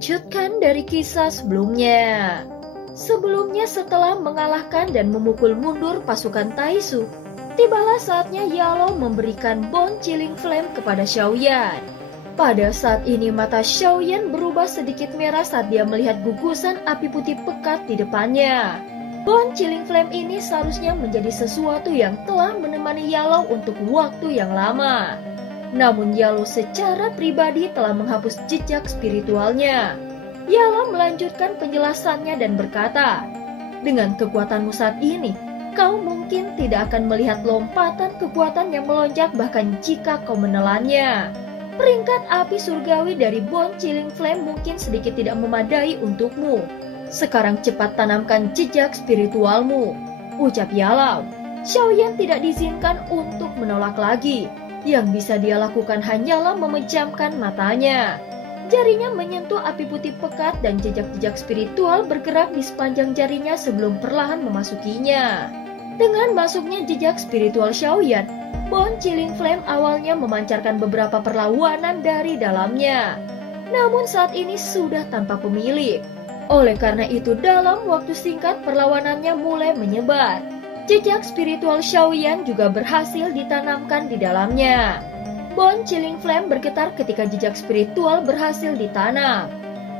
Melanjutkan dari kisah sebelumnya. Sebelumnya setelah mengalahkan dan memukul mundur pasukan Taisu, tibalah saatnya Yalo memberikan Bone Chilling Flame kepada Xiaoyan. Pada saat ini mata Xiaoyan berubah sedikit merah saat dia melihat gugusan api putih pekat di depannya. Bone Chilling Flame ini seharusnya menjadi sesuatu yang telah menemani Yalo untuk waktu yang lama. Namun Yalo secara pribadi telah menghapus jejak spiritualnya. Yalo melanjutkan penjelasannya dan berkata, "Dengan kekuatanmu saat ini, kau mungkin tidak akan melihat lompatan kekuatan yang melonjak bahkan jika kau menelannya. Peringkat api surgawi dari Bone Chilling Flame mungkin sedikit tidak memadai untukmu. Sekarang cepat tanamkan jejak spiritualmu," ucap Yalo. Xiaoyan tidak diizinkan untuk menolak lagi. Yang bisa dia lakukan hanyalah memejamkan matanya. Jarinya menyentuh api putih pekat dan jejak-jejak spiritual bergerak di sepanjang jarinya sebelum perlahan memasukinya. Dengan masuknya jejak spiritual Xiaoyan, Bone Chilling Flame awalnya memancarkan beberapa perlawanan dari dalamnya. Namun saat ini sudah tanpa pemilik. Oleh karena itu dalam waktu singkat perlawanannya mulai menyebar. Jejak spiritual Xiaoyan juga berhasil ditanamkan di dalamnya. Bone Chilling Flame bergetar ketika jejak spiritual berhasil ditanam.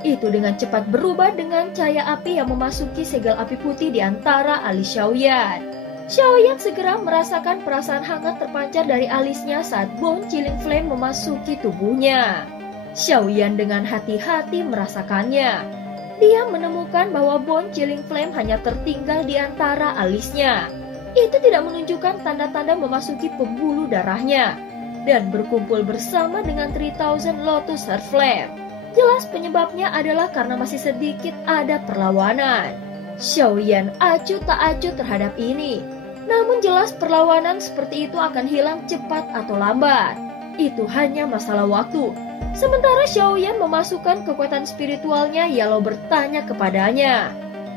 Itu dengan cepat berubah dengan cahaya api yang memasuki segel api putih di antara alis Xiaoyan. Xiaoyan segera merasakan perasaan hangat terpancar dari alisnya saat Bone Chilling Flame memasuki tubuhnya. Xiaoyan dengan hati-hati merasakannya. Dia menemukan bahwa Bone Chilling Flame hanya tertinggal di antara alisnya. Itu tidak menunjukkan tanda-tanda memasuki pembuluh darahnya dan berkumpul bersama dengan 3000 Lotus Heart Flame. Jelas penyebabnya adalah karena masih sedikit ada perlawanan. Xiaoyan acuh tak acuh terhadap ini. Namun jelas perlawanan seperti itu akan hilang cepat atau lambat. Itu hanya masalah waktu. Sementara Xiaoyan memasukkan kekuatan spiritualnya, Yalo bertanya kepadanya,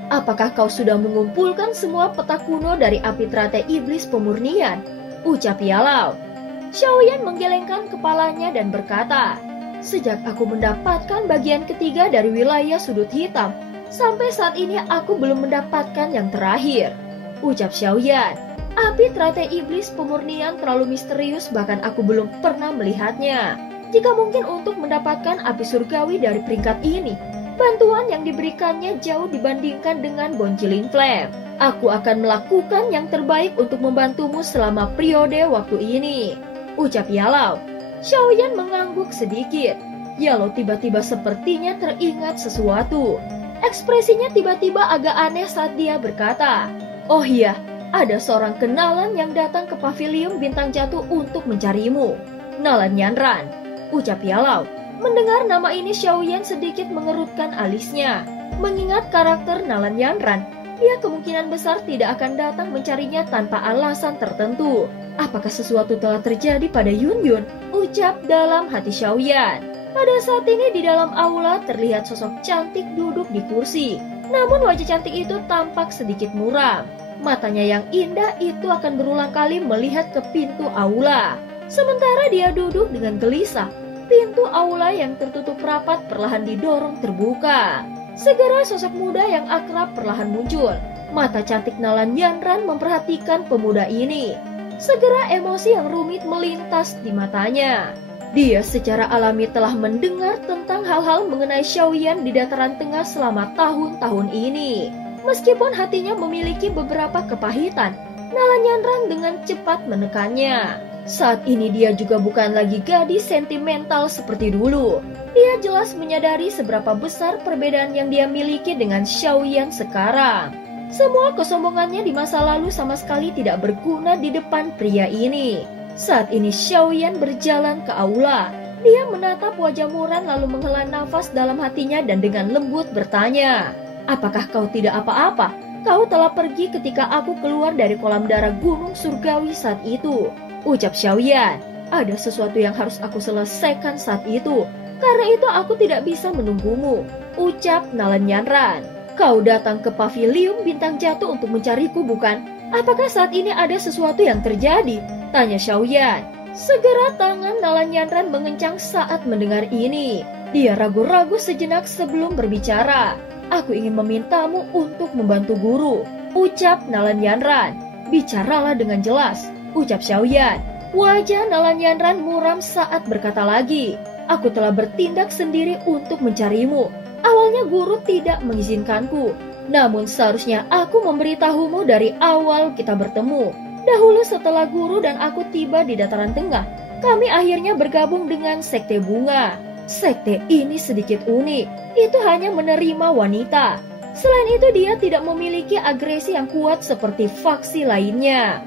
"Apakah kau sudah mengumpulkan semua peta kuno dari api teratai iblis pemurnian?" ucap Yalo. Xiaoyan menggelengkan kepalanya dan berkata, "Sejak aku mendapatkan bagian ketiga dari wilayah sudut hitam, sampai saat ini aku belum mendapatkan yang terakhir," ucap Xiaoyan. "Api teratai iblis pemurnian terlalu misterius, bahkan aku belum pernah melihatnya. Jika mungkin untuk mendapatkan api surgawi dari peringkat ini, bantuan yang diberikannya jauh dibandingkan dengan Bone Chilling Flame. Aku akan melakukan yang terbaik untuk membantumu selama periode waktu ini," ucap Yalo. Xiaoyan mengangguk sedikit. Yalo tiba-tiba sepertinya teringat sesuatu. Ekspresinya tiba-tiba agak aneh saat dia berkata, "Oh iya, ada seorang kenalan yang datang ke pavilion bintang jatuh untuk mencarimu, Nalan Yanran," ucap Yalo. Mendengar nama ini Xiaoyan sedikit mengerutkan alisnya. Mengingat karakter Nalan Yanran, dia kemungkinan besar tidak akan datang mencarinya tanpa alasan tertentu. Apakah sesuatu telah terjadi pada Yunyun? Ucap dalam hati Xiaoyan. Pada saat ini di dalam aula terlihat sosok cantik duduk di kursi. Namun wajah cantik itu tampak sedikit muram. Matanya yang indah itu akan berulang kali melihat ke pintu aula. Sementara dia duduk dengan gelisah, pintu aula yang tertutup rapat perlahan didorong terbuka. Segera sosok muda yang akrab perlahan muncul. Mata cantik Nalan Yanran memperhatikan pemuda ini. Segera emosi yang rumit melintas di matanya. Dia secara alami telah mendengar tentang hal-hal mengenai Xiaoyan di dataran tengah selama tahun-tahun ini. Meskipun hatinya memiliki beberapa kepahitan, Nalan Yanran dengan cepat menekannya. Saat ini dia juga bukan lagi gadis sentimental seperti dulu. Dia jelas menyadari seberapa besar perbedaan yang dia miliki dengan Xiaoyan sekarang. Semua kesombongannya di masa lalu sama sekali tidak berguna di depan pria ini. Saat ini Xiaoyan berjalan ke aula. Dia menatap wajah Muran lalu menghela nafas dalam hatinya dan dengan lembut bertanya, "Apakah kau tidak apa-apa? Kau telah pergi ketika aku keluar dari kolam darah gunung surgawi saat itu," ucap Xiaoyan. "Ada sesuatu yang harus aku selesaikan saat itu. Karena itu aku tidak bisa menunggumu," ucap Nalan Yanran. "Kau datang ke pavilion bintang jatuh untuk mencariku, bukan? Apakah saat ini ada sesuatu yang terjadi?" tanya Xiaoyan. Segera tangan Nalan Yanran mengencang saat mendengar ini. Dia ragu-ragu sejenak sebelum berbicara. Aku ingin memintamu untuk membantu guru, ucap Nalan Yanran. Bicaralah dengan jelas, ucap Xiaoyan. Wajah Nalan Yanran muram saat berkata lagi. Aku telah bertindak sendiri untuk mencarimu. Awalnya guru tidak mengizinkanku. Namun seharusnya aku memberitahumu dari awal kita bertemu. Dahulu setelah guru dan aku tiba di dataran tengah, kami akhirnya bergabung dengan sekte bunga. Sekte ini sedikit unik, itu hanya menerima wanita. Selain itu dia tidak memiliki agresi yang kuat seperti faksi lainnya.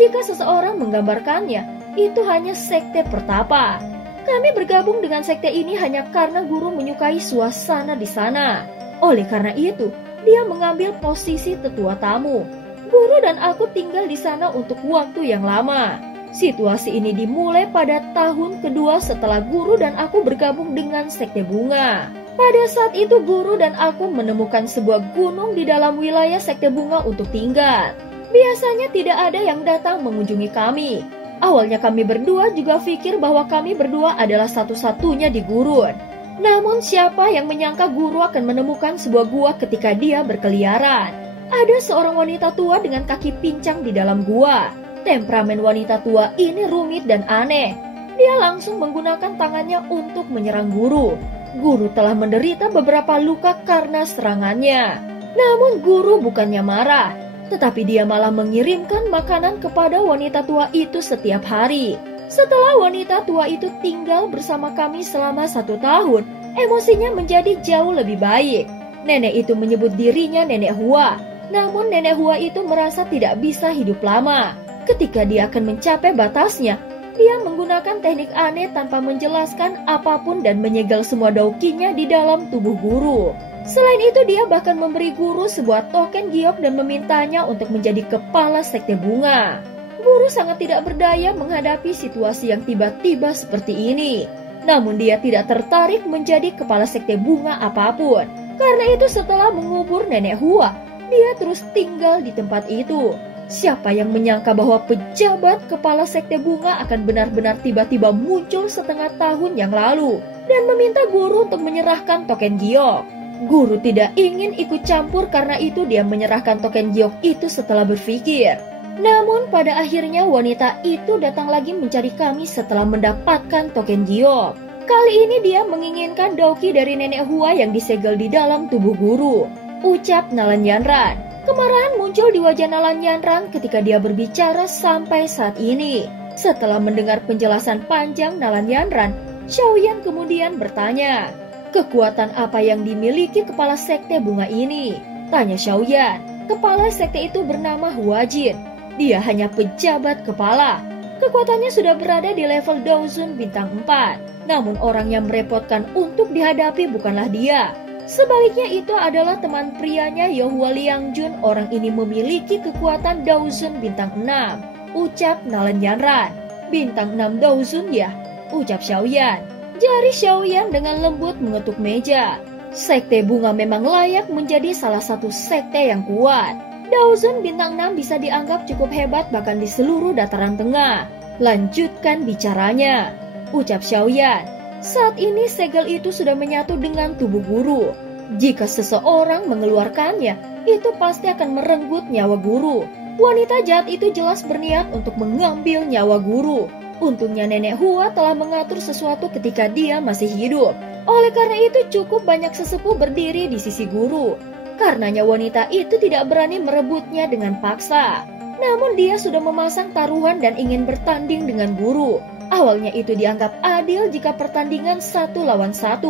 Jika seseorang menggambarkannya, itu hanya sekte pertapa. Kami bergabung dengan sekte ini hanya karena guru menyukai suasana di sana. Oleh karena itu, dia mengambil posisi tetua tamu. Guru dan aku tinggal di sana untuk waktu yang lama. Situasi ini dimulai pada tahun kedua setelah guru dan aku bergabung dengan sekte bunga. Pada saat itu guru dan aku menemukan sebuah gunung di dalam wilayah sekte bunga untuk tinggal. Biasanya tidak ada yang datang mengunjungi kami. Awalnya kami berdua juga pikir bahwa kami berdua adalah satu-satunya di gurun. Namun siapa yang menyangka guru akan menemukan sebuah gua ketika dia berkeliaran. Ada seorang wanita tua dengan kaki pincang di dalam gua. Temperamen wanita tua ini rumit dan aneh. Dia langsung menggunakan tangannya untuk menyerang guru. Guru telah menderita beberapa luka karena serangannya. Namun guru bukannya marah, tetapi dia malah mengirimkan makanan kepada wanita tua itu setiap hari. Setelah wanita tua itu tinggal bersama kami selama 1 tahun, emosinya menjadi jauh lebih baik. Nenek itu menyebut dirinya Nenek Hua. Namun Nenek Hua itu merasa tidak bisa hidup lama. Ketika dia akan mencapai batasnya, dia menggunakan teknik aneh tanpa menjelaskan apapun dan menyegel semua daukinya di dalam tubuh guru. Selain itu dia bahkan memberi guru sebuah token giok dan memintanya untuk menjadi kepala sekte bunga. Guru sangat tidak berdaya menghadapi situasi yang tiba-tiba seperti ini. Namun dia tidak tertarik menjadi kepala sekte bunga apapun. Karena itu setelah mengubur Nenek Hua, dia terus tinggal di tempat itu. Siapa yang menyangka bahwa pejabat kepala sekte bunga akan benar-benar tiba-tiba muncul setengah tahun yang lalu dan meminta guru untuk menyerahkan token giok. Guru tidak ingin ikut campur karena itu dia menyerahkan token giok itu setelah berpikir. Namun pada akhirnya wanita itu datang lagi mencari kami setelah mendapatkan token giok. Kali ini dia menginginkan dauki dari Nenek Hua yang disegel di dalam tubuh guru, ucap Nalan Yanran. Kemarahan muncul di wajah Nalan Yanran ketika dia berbicara sampai saat ini. Setelah mendengar penjelasan panjang Nalan Yanran, Xiaoyan kemudian bertanya, "Kekuatan apa yang dimiliki kepala sekte bunga ini?" Tanya Xiaoyan. Kepala sekte itu bernama Huajin. Dia hanya pejabat kepala. Kekuatannya sudah berada di level Daozun bintang 4. Namun orang yang merepotkan untuk dihadapi bukanlah dia. Sebaliknya itu adalah teman prianya Yohua Liangjun. Orang ini memiliki kekuatan Daozun bintang 6, ucap Nalan Yanran. Bintang 6 Daozun ya, ucap Xiaoyan. Jari Xiaoyan dengan lembut mengetuk meja. Sekte bunga memang layak menjadi salah satu sekte yang kuat. Daozun bintang 6 bisa dianggap cukup hebat bahkan di seluruh dataran tengah. Lanjutkan bicaranya, ucap Xiaoyan. Saat ini segel itu sudah menyatu dengan tubuh guru. Jika seseorang mengeluarkannya, itu pasti akan merenggut nyawa guru. Wanita jahat itu jelas berniat untuk mengambil nyawa guru. Untungnya Nenek Hua telah mengatur sesuatu ketika dia masih hidup. Oleh karena itu cukup banyak sesepuh berdiri di sisi guru. Karenanya wanita itu tidak berani merebutnya dengan paksa. Namun dia sudah memasang taruhan dan ingin bertanding dengan guru. Awalnya itu dianggap adil jika pertandingan 1 lawan 1.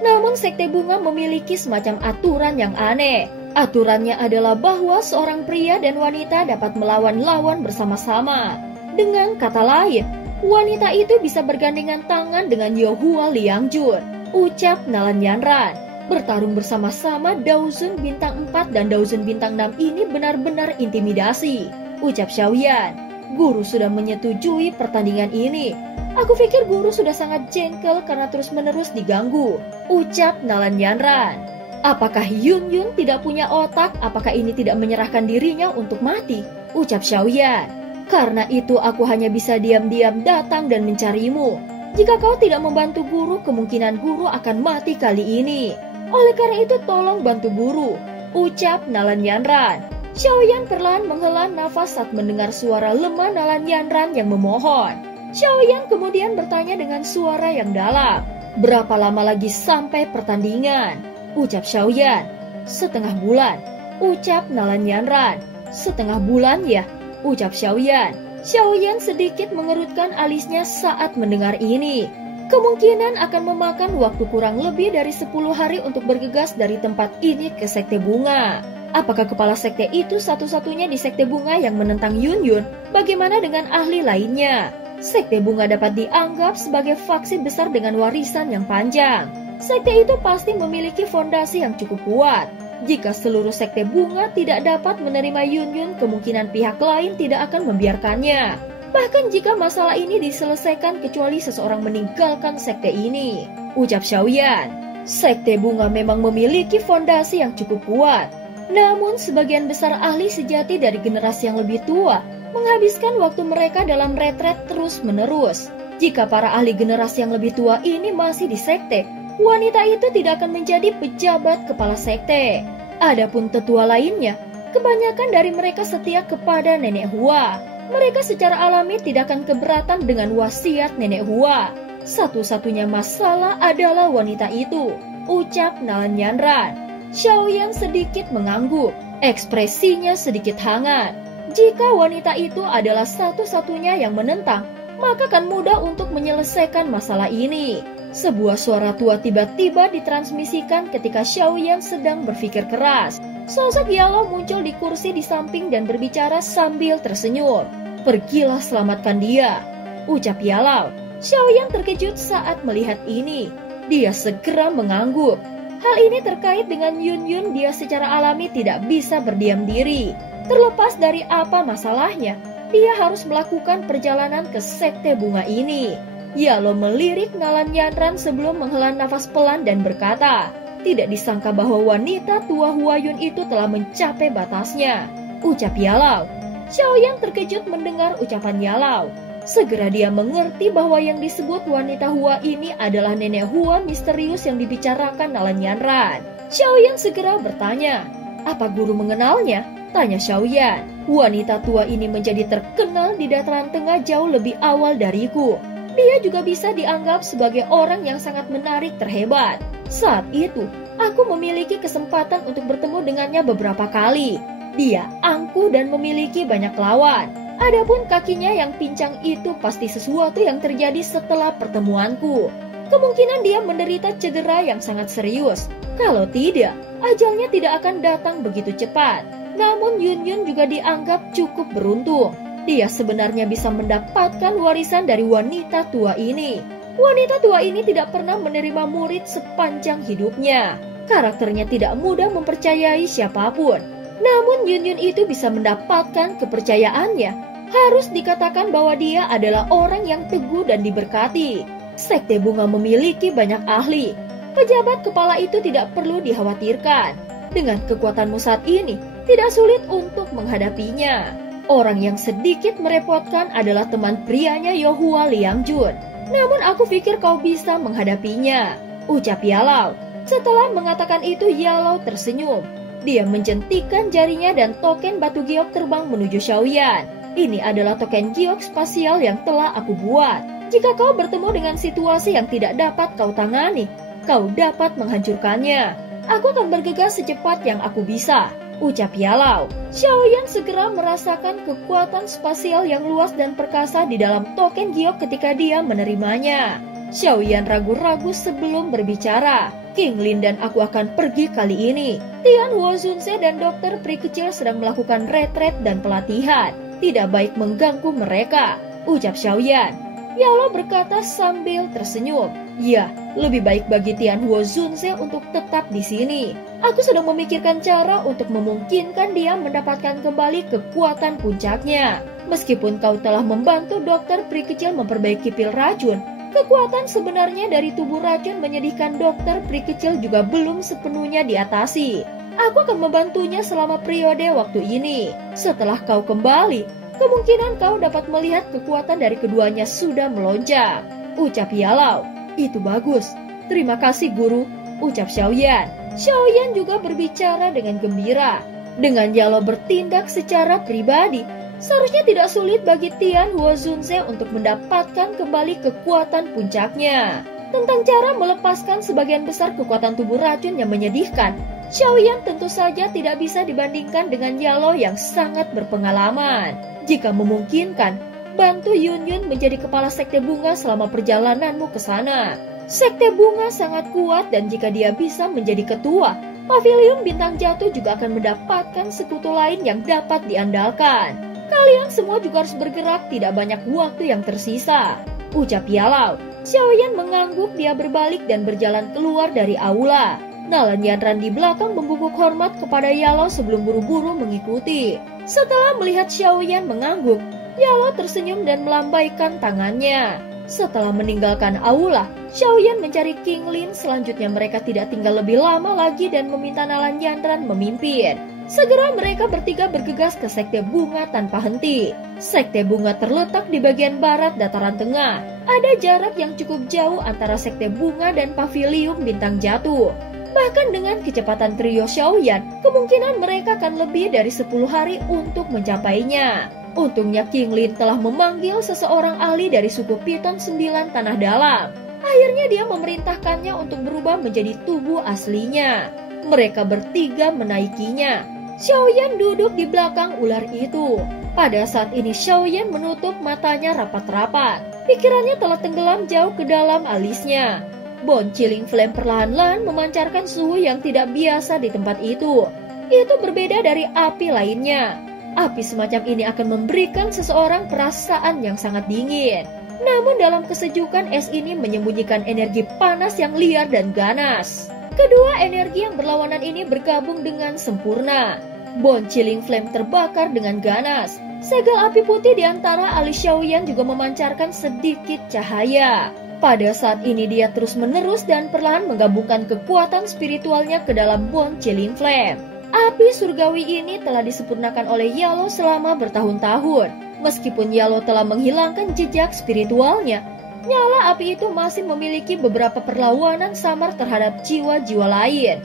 Namun sekte bunga memiliki semacam aturan yang aneh. Aturannya adalah bahwa seorang pria dan wanita dapat melawan lawan bersama-sama. Dengan kata lain, wanita itu bisa bergandengan tangan dengan Yohua Liangjun, ucap Nalan Yanran. Bertarung bersama-sama Daozun bintang 4 dan Daozun bintang 6 ini benar-benar intimidasi, ucap Xiaoyan. Guru sudah menyetujui pertandingan ini. Aku pikir guru sudah sangat jengkel karena terus-menerus diganggu, ucap Nalan Yanran. Apakah Yun Yun tidak punya otak? Apakah ini tidak menyerahkan dirinya untuk mati? Ucap Xiaoyan. Karena itu aku hanya bisa diam-diam datang dan mencarimu. Jika kau tidak membantu guru, kemungkinan guru akan mati kali ini. Oleh karena itu tolong bantu guru, ucap Nalan Yanran. Xiaoyan perlahan menghela nafas saat mendengar suara lemah Nalan Yanran yang memohon. Xiaoyan kemudian bertanya dengan suara yang dalam, "Berapa lama lagi sampai pertandingan?" Ucap Xiaoyan. "Setengah bulan," ucap Nalan Yanran. "Setengah bulan ya?" ucap Xiaoyan. Xiaoyan sedikit mengerutkan alisnya saat mendengar ini. Kemungkinan akan memakan waktu kurang lebih dari 10 hari untuk bergegas dari tempat ini ke Sekte Bunga. Apakah kepala sekte itu satu-satunya di Sekte Bunga yang menentang Yun Yun? Bagaimana dengan ahli lainnya? Sekte Bunga dapat dianggap sebagai faksi besar dengan warisan yang panjang. Sekte itu pasti memiliki fondasi yang cukup kuat. Jika seluruh Sekte Bunga tidak dapat menerima Yun Yun, kemungkinan pihak lain tidak akan membiarkannya. Bahkan jika masalah ini diselesaikan kecuali seseorang meninggalkan sekte ini, ucap Xiaoyan. Sekte Bunga memang memiliki fondasi yang cukup kuat. Namun sebagian besar ahli sejati dari generasi yang lebih tua menghabiskan waktu mereka dalam retret terus-menerus. Jika para ahli generasi yang lebih tua ini masih di sekte, wanita itu tidak akan menjadi pejabat kepala sekte. Adapun tetua lainnya, kebanyakan dari mereka setia kepada Nenek Hua. Mereka secara alami tidak akan keberatan dengan wasiat Nenek Hua. Satu-satunya masalah adalah wanita itu, ucap Nalan Yanran. Xiaoyan sedikit mengangguk, ekspresinya sedikit hangat. Jika wanita itu adalah satu-satunya yang menentang, maka akan mudah untuk menyelesaikan masalah ini. Sebuah suara tua tiba-tiba ditransmisikan ketika Xiaoyan sedang berpikir keras. Sosok Yalo muncul di kursi di samping dan berbicara sambil tersenyum. "Pergilah selamatkan dia," ucap Yalo. Xiaoyan terkejut saat melihat ini. Dia segera mengangguk. Hal ini terkait dengan Yun Yun, dia secara alami tidak bisa berdiam diri. Terlepas dari apa masalahnya, dia harus melakukan perjalanan ke Sekte Bunga ini. Yalo melirik Nalan Yanran sebelum menghela nafas pelan dan berkata, "Tidak disangka bahwa wanita tua Huayun itu telah mencapai batasnya," ucap Yalo. Xiaoyan terkejut mendengar ucapan Yalo. Segera dia mengerti bahwa yang disebut wanita Hua ini adalah nenek Hua misterius yang dibicarakan Nalan Yanran. Xiaoyan segera bertanya, "Apa guru mengenalnya?" tanya Xiaoyan. "Wanita tua ini menjadi terkenal di dataran tengah jauh lebih awal dariku. Dia juga bisa dianggap sebagai orang yang sangat menarik terhebat. Saat itu, aku memiliki kesempatan untuk bertemu dengannya beberapa kali. Dia angkuh dan memiliki banyak lawan. Adapun kakinya yang pincang itu pasti sesuatu yang terjadi setelah pertemuanku. Kemungkinan dia menderita cedera yang sangat serius. Kalau tidak, ajalnya tidak akan datang begitu cepat. Namun Yun Yun juga dianggap cukup beruntung. Dia sebenarnya bisa mendapatkan warisan dari wanita tua ini. Wanita tua ini tidak pernah menerima murid sepanjang hidupnya. Karakternya tidak mudah mempercayai siapapun. Namun Yun Yun itu bisa mendapatkan kepercayaannya. Harus dikatakan bahwa dia adalah orang yang teguh dan diberkati. Sekte Bunga memiliki banyak ahli. Pejabat kepala itu tidak perlu dikhawatirkan. Dengan kekuatanmu saat ini, tidak sulit untuk menghadapinya. Orang yang sedikit merepotkan adalah teman prianya Yohua Liangjun. Namun aku pikir kau bisa menghadapinya, ucap Yalo. Setelah mengatakan itu, Yalo tersenyum. Dia menjentikan jarinya dan token batu giok terbang menuju Xiaoyan. "Ini adalah token giok spasial yang telah aku buat. Jika kau bertemu dengan situasi yang tidak dapat kau tangani, kau dapat menghancurkannya. Aku akan bergegas secepat yang aku bisa," ucap Yalo. Xiaoyan segera merasakan kekuatan spasial yang luas dan perkasa di dalam token giok ketika dia menerimanya. Xiaoyan ragu-ragu sebelum berbicara. "King Lin dan aku akan pergi kali ini. Tian Huo Zunse dan dokter pri kecil sedang melakukan retret dan pelatihan. Tidak baik mengganggu mereka," ucap Xiaoyan. Yalo berkata sambil tersenyum, "Ya, lebih baik bagi Tian Huo Zunse untuk tetap di sini. Aku sedang memikirkan cara untuk memungkinkan dia mendapatkan kembali kekuatan puncaknya. Meskipun kau telah membantu dokter pri kecil memperbaiki pil racun, kekuatan sebenarnya dari tubuh racun menyedihkan dokter pri kecil juga belum sepenuhnya diatasi. Aku akan membantunya selama periode waktu ini. Setelah kau kembali, kemungkinan kau dapat melihat kekuatan dari keduanya sudah melonjak." ucap Yalao. Itu bagus. Terima kasih guru, ucap Xiaoyan. Xiaoyan juga berbicara dengan gembira. Dengan Yalao bertindak secara pribadi, seharusnya tidak sulit bagi Tian Huozunze untuk mendapatkan kembali kekuatan puncaknya. Tentang cara melepaskan sebagian besar kekuatan tubuh racun yang menyedihkan, Xiaoyan tentu saja tidak bisa dibandingkan dengan Yalao yang sangat berpengalaman. Jika memungkinkan, bantu Yun Yun menjadi kepala sekte bunga selama perjalananmu ke sana. Sekte bunga sangat kuat dan jika dia bisa menjadi ketua, Pavilion Bintang Jatuh juga akan mendapatkan sekutu lain yang dapat diandalkan. Kalian semua juga harus bergerak, tidak banyak waktu yang tersisa, ucap Yalao. Xiaoyan mengangguk, dia berbalik dan berjalan keluar dari aula. Nalan Yanran di belakang membungkuk hormat kepada Yalao sebelum buru-buru mengikuti. Setelah melihat Xiaoyan mengangguk, Yalao tersenyum dan melambaikan tangannya. Setelah meninggalkan aula, Xiaoyan mencari King Lin. Selanjutnya mereka tidak tinggal lebih lama lagi dan meminta Nalan Yanran memimpin. Segera mereka bertiga bergegas ke Sekte Bunga tanpa henti. Sekte Bunga terletak di bagian barat dataran tengah. Ada jarak yang cukup jauh antara Sekte Bunga dan Pavilion Bintang Jatuh. Bahkan dengan kecepatan trio Xiaoyan, kemungkinan mereka akan lebih dari 10 hari untuk mencapainya. Untungnya King Lin telah memanggil seseorang ahli dari suku Piton 9 Tanah Dalam. Akhirnya dia memerintahkannya untuk berubah menjadi tubuh aslinya. Mereka bertiga menaikinya. Xiaoyan duduk di belakang ular itu. Pada saat ini Xiaoyan menutup matanya rapat-rapat. Pikirannya telah tenggelam jauh ke dalam alisnya. Bon Chilling Flame perlahan-lahan memancarkan suhu yang tidak biasa di tempat itu. Itu berbeda dari api lainnya. Api semacam ini akan memberikan seseorang perasaan yang sangat dingin. Namun dalam kesejukan es ini menyembunyikan energi panas yang liar dan ganas. Kedua energi yang berlawanan ini bergabung dengan sempurna. Bon Chilling Flame terbakar dengan ganas. Segel api putih di antara alis Xiaoyan juga memancarkan sedikit cahaya. Pada saat ini dia terus-menerus dan perlahan menggabungkan kekuatan spiritualnya ke dalam Bon Chilling Flame. Api surgawi ini telah disempurnakan oleh Yalao selama bertahun-tahun. Meskipun Yalao telah menghilangkan jejak spiritualnya, nyala api itu masih memiliki beberapa perlawanan samar terhadap jiwa-jiwa lain.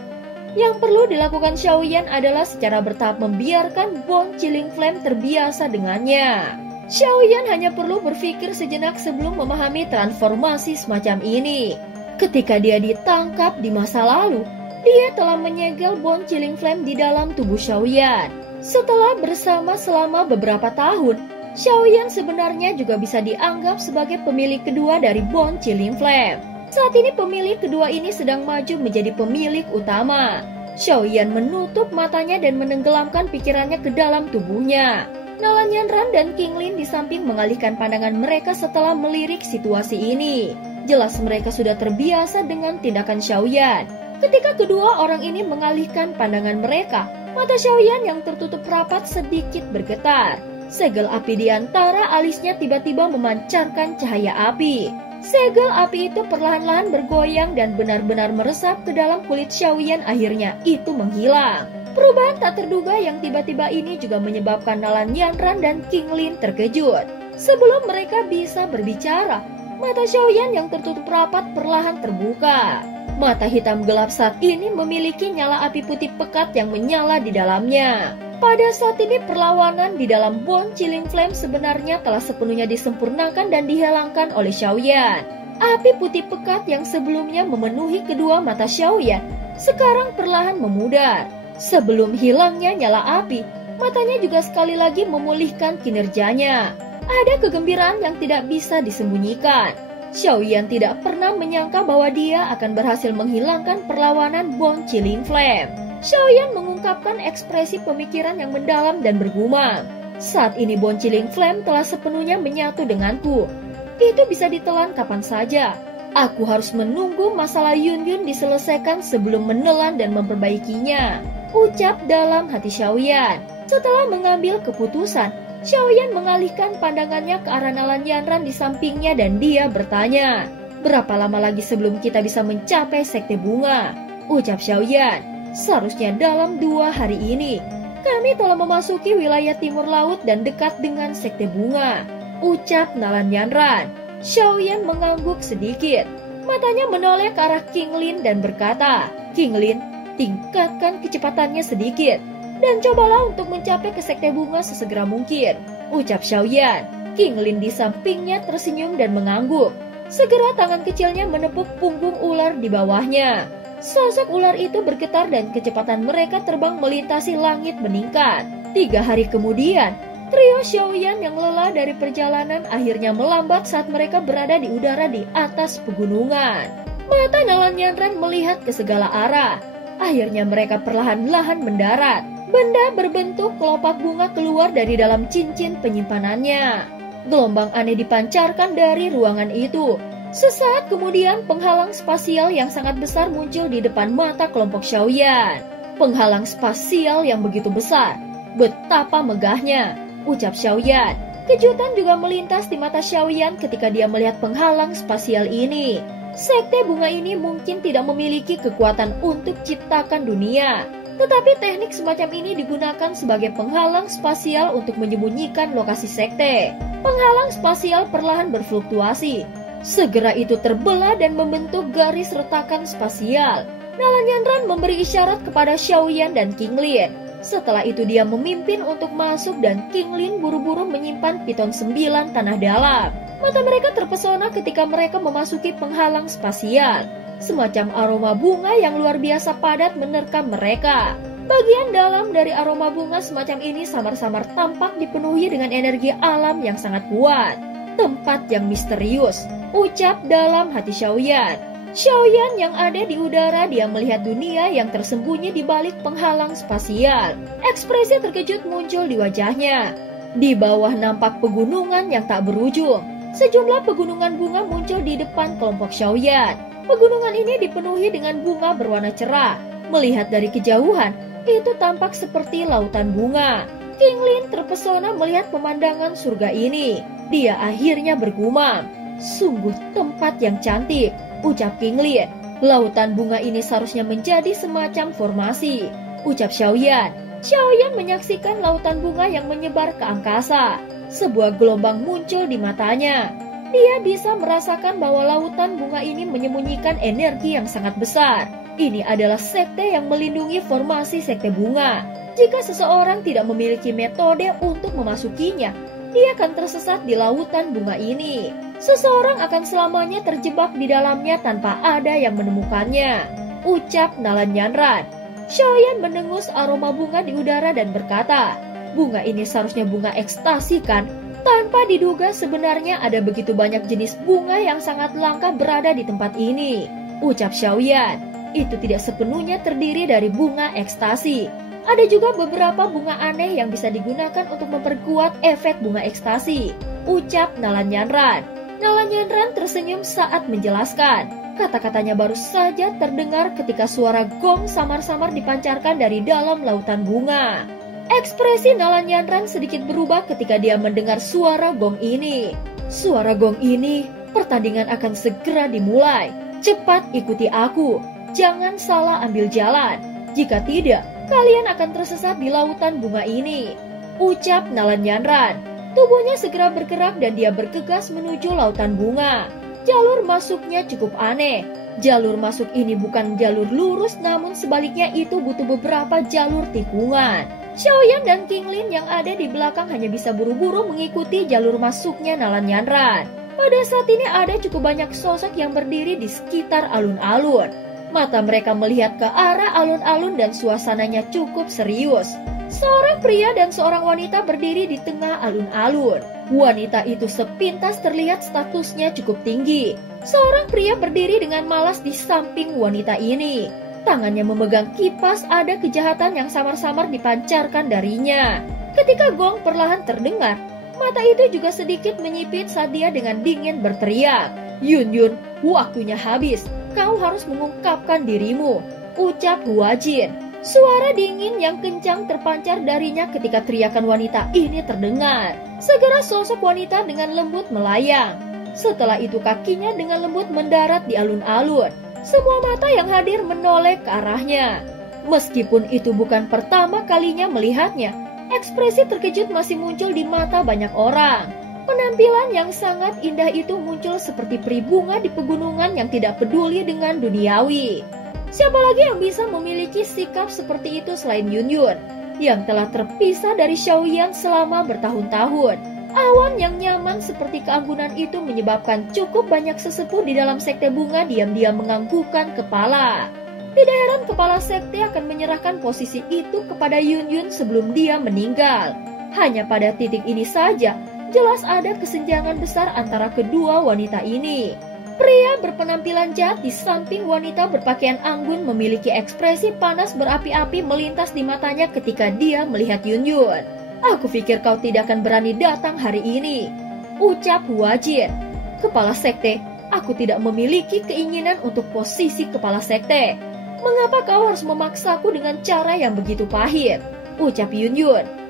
Yang perlu dilakukan Xiaoyan adalah secara bertahap membiarkan Bon Chilling Flame terbiasa dengannya. Xiaoyan hanya perlu berpikir sejenak sebelum memahami transformasi semacam ini. Ketika dia ditangkap di masa lalu, dia telah menyegel Bon Chilling Flame di dalam tubuh Xiaoyan. Setelah bersama selama beberapa tahun, Xiaoyan sebenarnya juga bisa dianggap sebagai pemilik kedua dari Bon Chilling Flame. Saat ini pemilik kedua ini sedang maju menjadi pemilik utama. Xiaoyan menutup matanya dan menenggelamkan pikirannya ke dalam tubuhnya. Nalan Yanran dan King Lin di samping mengalihkan pandangan mereka setelah melirik situasi ini. Jelas mereka sudah terbiasa dengan tindakan Xiaoyan. Ketika kedua orang ini mengalihkan pandangan mereka, mata Xiaoyan yang tertutup rapat sedikit bergetar. Segel api di antara alisnya tiba-tiba memancarkan cahaya api. Segel api itu perlahan-lahan bergoyang dan benar-benar meresap ke dalam kulit Xiaoyan, akhirnya itu menghilang. Perubahan tak terduga yang tiba-tiba ini juga menyebabkan Nalan Yanran dan King Lin terkejut. Sebelum mereka bisa berbicara, mata Xiaoyan yang tertutup rapat perlahan terbuka. Mata hitam gelap saat ini memiliki nyala api putih pekat yang menyala di dalamnya. Pada saat ini perlawanan di dalam Bon Chilling Flame sebenarnya telah sepenuhnya disempurnakan dan dihilangkan oleh Xiaoyan. Api putih pekat yang sebelumnya memenuhi kedua mata Xiaoyan sekarang perlahan memudar. Sebelum hilangnya nyala api, matanya juga sekali lagi memulihkan kinerjanya. Ada kegembiraan yang tidak bisa disembunyikan. Xiaoyan tidak pernah menyangka bahwa dia akan berhasil menghilangkan perlawanan Bon Chilling Flame. Xiaoyan mengungkapkan ekspresi pemikiran yang mendalam dan bergumam. Saat ini Bon Chilling Flame telah sepenuhnya menyatu denganku. Itu bisa ditelan kapan saja. Aku harus menunggu masalah Yun Yun diselesaikan sebelum menelan dan memperbaikinya, ucap dalam hati Xiaoyan. Setelah mengambil keputusan, Xiaoyan mengalihkan pandangannya ke arah Nalan Yanran di sampingnya dan dia bertanya, "Berapa lama lagi sebelum kita bisa mencapai Sekte Bunga?" Ucap Xiaoyan. "Seharusnya dalam 2 hari ini. Kami telah memasuki wilayah timur laut dan dekat dengan Sekte Bunga," ucap Nalan Yanran. Xiaoyan mengangguk sedikit. Matanya menoleh ke arah King Lin dan berkata, "King Lin, tingkatkan kecepatannya sedikit dan cobalah untuk mencapai ke sekte bunga sesegera mungkin," ucap Xiaoyan. King Lin di sampingnya tersenyum dan mengangguk. Segera tangan kecilnya menepuk punggung ular di bawahnya. Sosok ular itu bergetar dan kecepatan mereka terbang melintasi langit meningkat. 3 hari kemudian, trio Xiaoyan yang lelah dari perjalanan akhirnya melambat saat mereka berada di udara di atas pegunungan. Mata Nalan Yanran melihat ke segala arah. Akhirnya mereka perlahan-lahan mendarat. Benda berbentuk kelopak bunga keluar dari dalam cincin penyimpanannya. Gelombang aneh dipancarkan dari ruangan itu. Sesaat kemudian penghalang spasial yang sangat besar muncul di depan mata kelompok Xiaoyan. Penghalang spasial yang begitu besar. Betapa megahnya, ucap Xiaoyan. Kejutan juga melintas di mata Xiaoyan ketika dia melihat penghalang spasial ini. Sekte bunga ini mungkin tidak memiliki kekuatan untuk ciptakan dunia, tetapi teknik semacam ini digunakan sebagai penghalang spasial untuk menyembunyikan lokasi sekte. Penghalang spasial perlahan berfluktuasi. Segera itu terbelah dan membentuk garis retakan spasial. Nalan Yanran memberi isyarat kepada Xiaoyan dan King Lin. Setelah itu dia memimpin untuk masuk dan King Lin buru-buru menyimpan piton 9 tanah dalam. Mata mereka terpesona ketika mereka memasuki penghalang spasial. Semacam aroma bunga yang luar biasa padat menerkam mereka. Bagian dalam dari aroma bunga semacam ini samar-samar tampak dipenuhi dengan energi alam yang sangat kuat. Tempat yang misterius, ucap dalam hati Xiaoyan. Xiaoyan yang ada di udara, dia melihat dunia yang tersembunyi di balik penghalang spasial. Ekspresi terkejut muncul di wajahnya. Di bawah nampak pegunungan yang tak berujung. Sejumlah pegunungan bunga muncul di depan kelompok Xiaoyan. Pegunungan ini dipenuhi dengan bunga berwarna cerah. Melihat dari kejauhan, itu tampak seperti lautan bunga. King Lin terpesona melihat pemandangan surga ini. Dia akhirnya bergumam, "Sungguh tempat yang cantik," ucap King Lin. "Lautan bunga ini seharusnya menjadi semacam formasi," ucap Xiaoyan. Xiaoyan menyaksikan lautan bunga yang menyebar ke angkasa. Sebuah gelombang muncul di matanya. Dia bisa merasakan bahwa lautan bunga ini menyembunyikan energi yang sangat besar. Ini adalah sekte yang melindungi formasi sekte bunga. Jika seseorang tidak memiliki metode untuk memasukinya, dia akan tersesat di lautan bunga ini. Seseorang akan selamanya terjebak di dalamnya tanpa ada yang menemukannya, ucap Nalan Yanran. Xiaoyan mendengus aroma bunga di udara dan berkata, "Bunga ini seharusnya bunga ekstasi kan? Tanpa diduga sebenarnya ada begitu banyak jenis bunga yang sangat langka berada di tempat ini," ucap Xiaoyan. "Itu tidak sepenuhnya terdiri dari bunga ekstasi. Ada juga beberapa bunga aneh yang bisa digunakan untuk memperkuat efek bunga ekstasi," ucap Nalan Yanran. Nalan Yanran tersenyum saat menjelaskan. Kata-katanya baru saja terdengar ketika suara gong samar-samar dipancarkan dari dalam lautan bunga. Ekspresi Nalan Yanran sedikit berubah ketika dia mendengar suara gong ini. "Suara gong ini, pertandingan akan segera dimulai. Cepat ikuti aku. Jangan salah ambil jalan. Jika tidak, kalian akan tersesat di lautan bunga ini," ucap Nalan Yanran. Tubuhnya segera bergerak dan dia bergegas menuju lautan bunga. Jalur masuknya cukup aneh. Jalur masuk ini bukan jalur lurus, namun sebaliknya itu butuh beberapa jalur tikungan. Xiaoyan dan King Lin yang ada di belakang hanya bisa buru-buru mengikuti jalur masuknya Nalan Yanran. Pada saat ini ada cukup banyak sosok yang berdiri di sekitar alun-alun. Mata mereka melihat ke arah alun-alun dan suasananya cukup serius. Seorang pria dan seorang wanita berdiri di tengah alun-alun. Wanita itu sepintas terlihat statusnya cukup tinggi. Seorang pria berdiri dengan malas di samping wanita ini. Tangannya memegang kipas, ada kejahatan yang samar-samar dipancarkan darinya. Ketika gong perlahan terdengar, mata itu juga sedikit menyipit saat dia dengan dingin berteriak, "Yun Yun, waktunya habis. Kau harus mengungkapkan dirimu," ucap Hua Jin. Suara dingin yang kencang terpancar darinya ketika teriakan wanita ini terdengar. Segera sosok wanita dengan lembut melayang. Setelah itu kakinya dengan lembut mendarat di alun-alun. Semua mata yang hadir menoleh ke arahnya. Meskipun itu bukan pertama kalinya melihatnya, ekspresi terkejut masih muncul di mata banyak orang. Penampilan yang sangat indah itu muncul seperti peri bunga di pegunungan yang tidak peduli dengan duniawi. Siapa lagi yang bisa memiliki sikap seperti itu selain Yunyun, yang telah terpisah dari Xiaoyan selama bertahun-tahun. Awan yang nyaman seperti keanggunan itu menyebabkan cukup banyak sesepuh di dalam sekte bunga diam-diam menganggukkan kepala. Tidak heran kepala sekte akan menyerahkan posisi itu kepada Yunyun sebelum dia meninggal. Hanya pada titik ini saja, jelas ada kesenjangan besar antara kedua wanita ini. Pria berpenampilan jahat di samping wanita berpakaian anggun memiliki ekspresi panas berapi-api melintas di matanya ketika dia melihat Yunyun. Aku pikir kau tidak akan berani datang hari ini, ucap Huajin. Kepala sekte, aku tidak memiliki keinginan untuk posisi kepala sekte. Mengapa kau harus memaksaku dengan cara yang begitu pahit? Ucap Yunyun.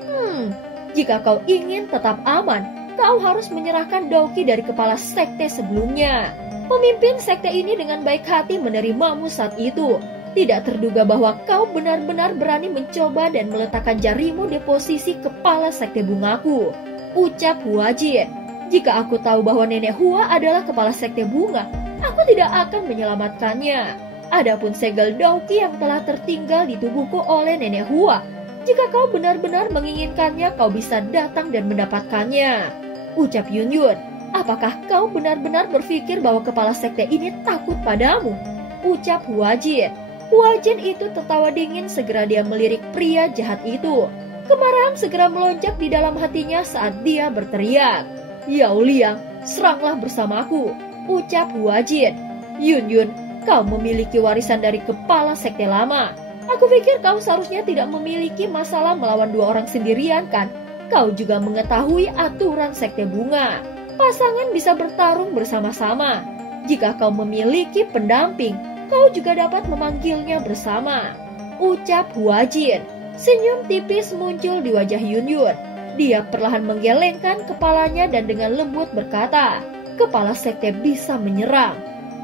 Jika kau ingin tetap aman, kau harus menyerahkan Douki dari kepala sekte sebelumnya. Pemimpin sekte ini dengan baik hati menerimamu saat itu. Tidak terduga bahwa kau benar-benar berani mencoba dan meletakkan jarimu di posisi kepala sekte bungaku, ucap Huajin. Jika aku tahu bahwa Nenek Hua adalah kepala sekte bunga, aku tidak akan menyelamatkannya. Adapun segel Douki yang telah tertinggal di tubuhku oleh Nenek Hua, jika kau benar-benar menginginkannya, kau bisa datang dan mendapatkannya, ucap Yunyun. Apakah kau benar-benar berpikir bahwa kepala sekte ini takut padamu? Ucap Huajin. Huajin itu tertawa dingin segera dia melirik pria jahat itu. Kemarahan segera melonjak di dalam hatinya saat dia berteriak. Yao Liang, seranglah bersamaku, ucap Huajin. Yunyun, kau memiliki warisan dari kepala sekte lama. Aku pikir kau seharusnya tidak memiliki masalah melawan dua orang sendirian kan? Kau juga mengetahui aturan sekte bunga. Pasangan bisa bertarung bersama-sama. Jika kau memiliki pendamping, kau juga dapat memanggilnya bersama, ucap Huajin. Senyum tipis muncul di wajah Yunyun. Dia perlahan menggelengkan kepalanya dan dengan lembut berkata, kepala sekte bisa menyerang,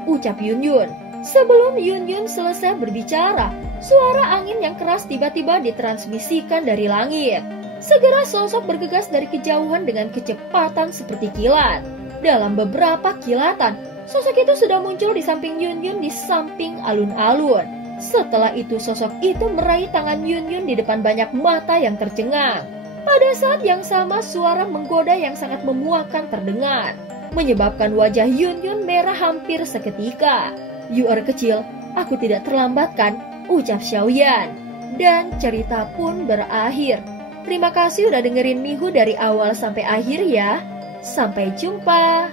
ucap Yunyun. Sebelum Yunyun selesai berbicara, suara angin yang keras tiba-tiba ditransmisikan dari langit. Segera sosok bergegas dari kejauhan dengan kecepatan seperti kilat. Dalam beberapa kilatan, sosok itu sudah muncul di samping Yunyun di samping alun-alun. Setelah itu sosok itu meraih tangan Yunyun di depan banyak mata yang tercengang. Pada saat yang sama suara menggoda yang sangat memuakkan terdengar, menyebabkan wajah Yunyun merah hampir seketika. Yuer kecil, aku tidak terlambat kan? Ucap Xiaoyan. Dan cerita pun berakhir. Terima kasih udah dengerin Mihu dari awal sampai akhir ya. Sampai jumpa.